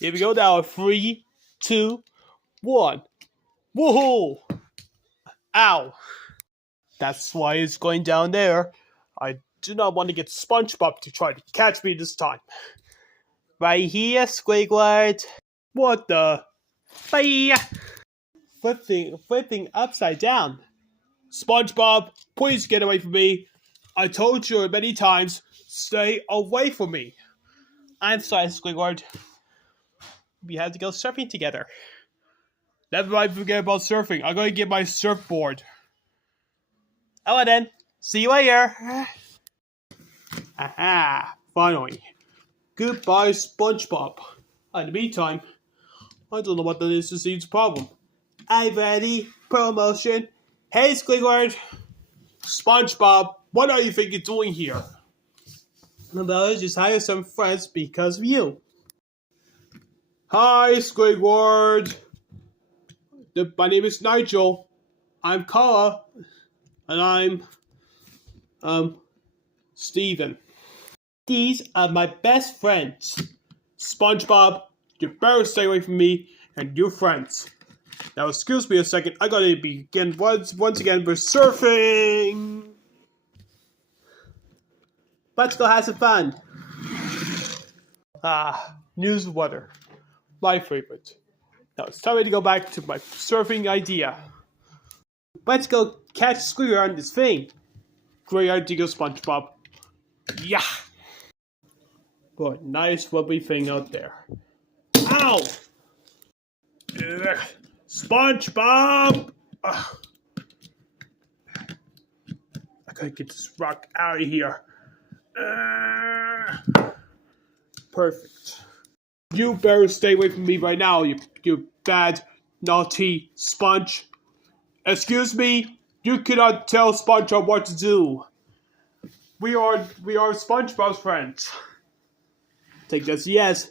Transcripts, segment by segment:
Here we go now. 3, 2, 1. Woohoo! Ow! That's why it's going down there. I do not want to get SpongeBob to try to catch me this time. Right here, Squidward. What the? Bye! Flipping upside down. SpongeBob, please get away from me. I told you many times, stay away from me. I'm sorry, Squidward. We have to go surfing together. Never mind, forget about surfing. I'm going to get my surfboard. Hello then. See you later. Aha, finally. Goodbye, SpongeBob. In the meantime, I don't know what that is to Steve's problem. I'm ready. Promotion. Hey, Squidward. SpongeBob, what are you think you're doing here? Well, I just hired some friends because of you. Hi, Squidward. My name is Nigel. I'm Carla. And I'm Steven. These are my best friends. SpongeBob, you better stay away from me and your friends. Now, excuse me a second. I gotta begin once again with surfing. Let's go have some fun. News and weather. My favorite. Now it's time to go back to my surfing idea. Let's go catch Squidward on this thing. Great idea, SpongeBob. Yeah. Boy, nice lovely thing out there. Ow! Ugh. SpongeBob! Ugh. I gotta get this rock out of here. Perfect. You better stay away from me right now, you bad, naughty sponge. Excuse me, you cannot tell SpongeBob what to do. We are SpongeBob's friends. Take this, yes.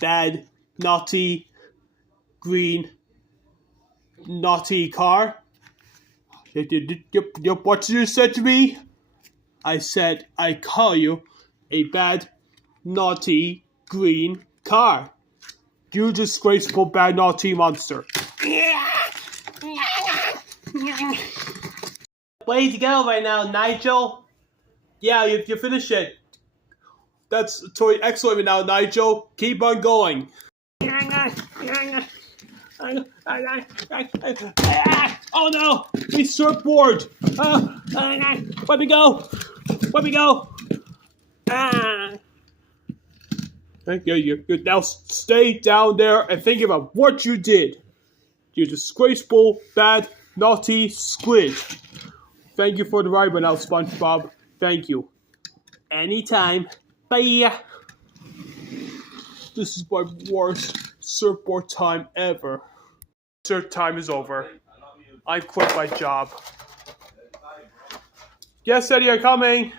Bad, naughty, green, naughty car. What did you say to me? I said I call you a bad, naughty, green car. You disgraceful bad, naughty monster. Way to go right now, Nigel. Yeah, you finished it. That's totally excellent right now, Nigel. Keep on going. Oh no! My surfboard! Let me go! Let me go! You now stay down there and think about what you did. You disgraceful, bad, naughty squid. Thank you for the ride right now, SpongeBob. Thank you. Anytime. Bye. This is my worst surfboard time ever. Surf time is over. I quit my job. Yes, Eddie, I'm coming.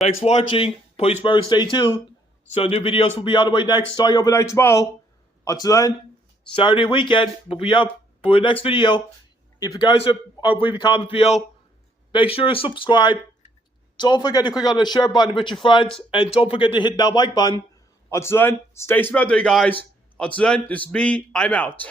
Thanks for watching. Please better stay tuned. So new videos will be on the way next, starting overnight tomorrow. Until then, Saturday weekend will be up for the next video. If you guys are leaving a comment below, make sure to subscribe. Don't forget to click on the share button with your friends, and don't forget to hit that like button. Until then, stay safe out there, guys. Until then, this is me. I'm out.